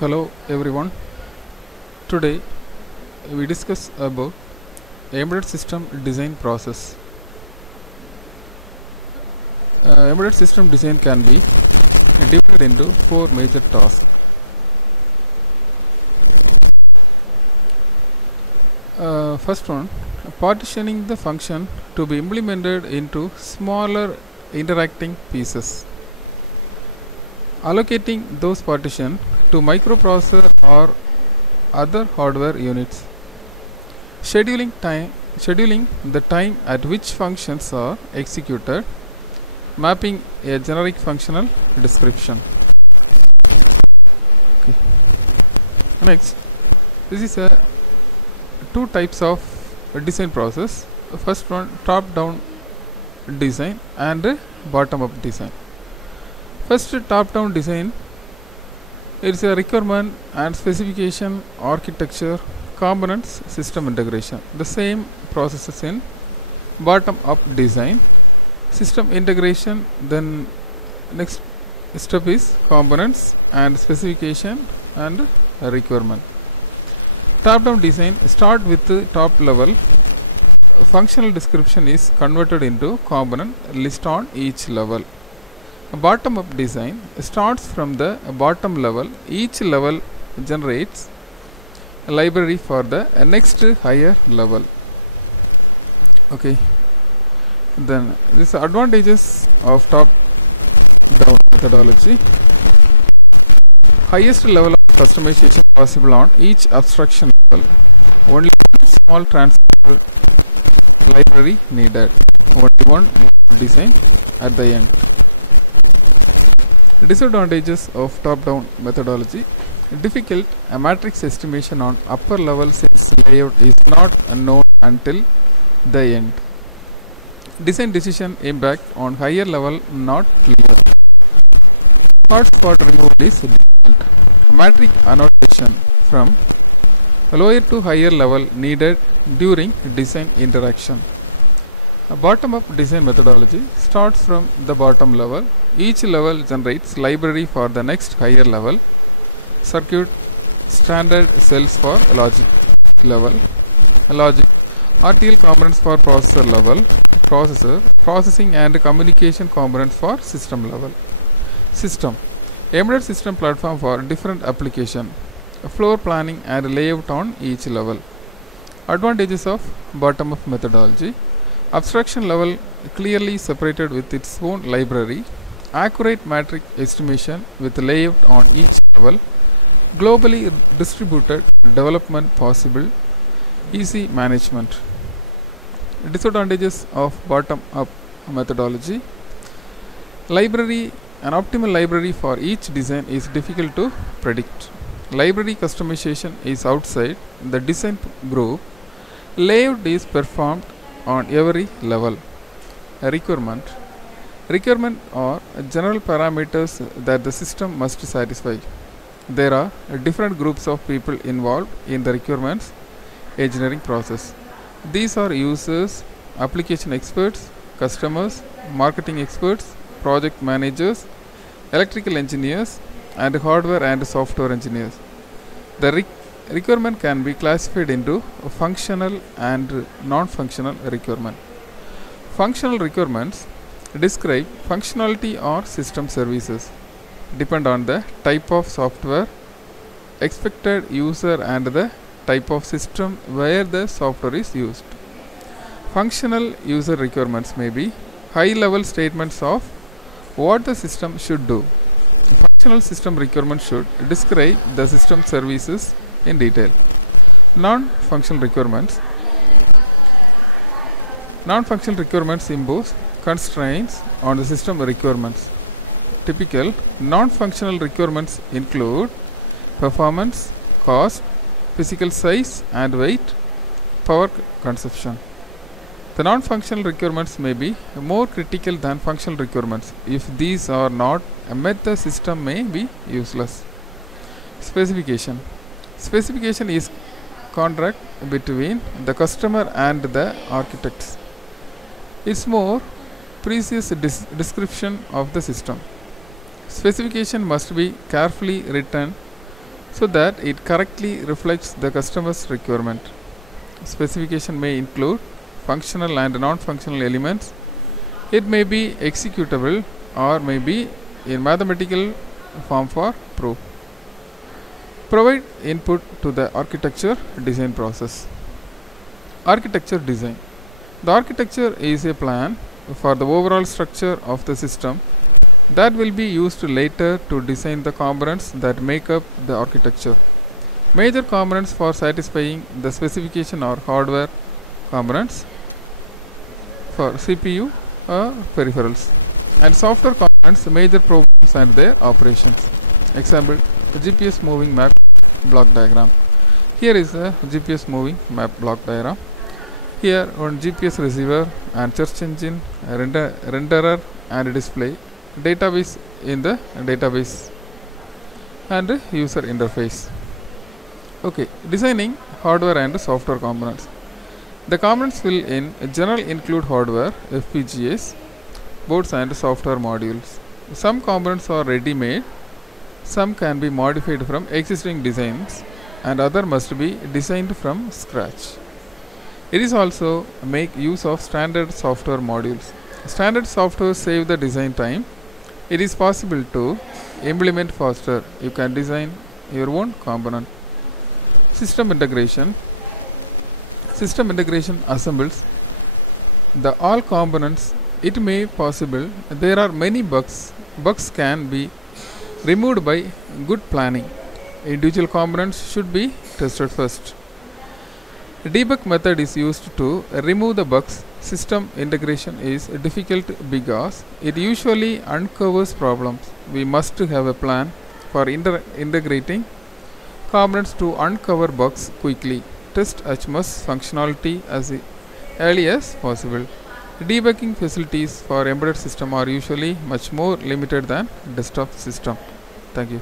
Hello everyone. Today we discuss about embedded system design process. Embedded system design can be divided into four major tasks. First one, partitioning the function to be implemented into smaller interacting pieces. Allocating those partitions to microprocessor or other hardware units. Scheduling the time at which functions are executed. Mapping a generic functional description. Okay. Next, this is a two types of design process. First one, top-down design and bottom-up design. First, top-down design, it is a requirement and specification, architecture, components, system integration. The same processes in bottom-up design, system integration. Then next step is components and specification and requirement. Top-down design start with the top level. Functional description is converted into component list on each level. Bottom-up design starts from the bottom level. Each level generates a library for the next higher level. Okay. Then these advantages of top-down methodology. Highest level of customization possible on each abstraction level. Only one small transfer library needed. Only one design at the end. Disadvantages of top-down methodology. Difficult. A matrix estimation on upper level since layout is not known until the end. Design decision impact on higher level not clear. Hotspot removal is difficult. Matrix annotation from lower to higher level needed during design interaction. A bottom-up design methodology starts from the bottom level. Each level generates library for the next higher level. Circuit, standard cells for logic level. Logic, RTL components for processor level. Processor, processing and communication components for system level. System, embedded system platform for different application. Floor planning and layout on each level. Advantages of bottom-up methodology. Abstraction level clearly separated with its own library. Accurate matrix estimation with layout on each level. Globally distributed development possible. Easy management. Disadvantages of bottom-up methodology. Library, an optimal library for each design is difficult to predict. Library customization is outside the design group. Layout is performed on every level. Requirement are general parameters that the system must satisfy. There are different groups of people involved in the requirements engineering process. These are users, application experts, customers, marketing experts, project managers, electrical engineers, and hardware and software engineers. The requirement can be classified into functional and non-functional requirement. Functional requirements describe functionality or system services, depend on the type of software, expected user and the type of system where the software is used. Functional user requirements may be high-level statements of what the system should do. Functional system requirements should describe the system services in detail. Non-functional requirements impose constraints on the system requirements. Typical non-functional requirements include performance, cost, physical size and weight, power consumption. The non-functional requirements may be more critical than functional requirements. If these are not met, the system may be useless. Specification is contract between the customer and the architects. It's more precise description of the system. Specification must be carefully written so that it correctly reflects the customer's requirement. Specification may include functional and non-functional elements. It may be executable or may be in mathematical form for proof. Provide input to the architecture design process. Architecture design. The architecture is a plan for the overall structure of the system that will be used later to design the components that make up the architecture. Major components for satisfying the specification are hardware components for CPU or peripherals, and software components, major programs and their operations. Example, the GPS moving map block diagram. Here is a GPS moving map block diagram. Here one GPS receiver and search engine, renderer and display, database in the database, and user interface. Okay, designing hardware and software components. The components will in general include hardware, FPGAs, boards and software modules. Some components are ready-made, some can be modified from existing designs, and other must be designed from scratch. It is also make use of standard software modules. Standard software save the design time. It is possible to implement faster. You can design your own component. System integration. System integration assembles the all components. It may possible there are many bugs. Bugs can be removed by good planning. Individual components should be tested first. Debug method is used to remove the bugs. System integration is difficult because it usually uncovers problems. We must have a plan for integrating components to uncover bugs quickly. Test as much functionality as early as possible. Debugging facilities for embedded system are usually much more limited than desktop system. Thank you.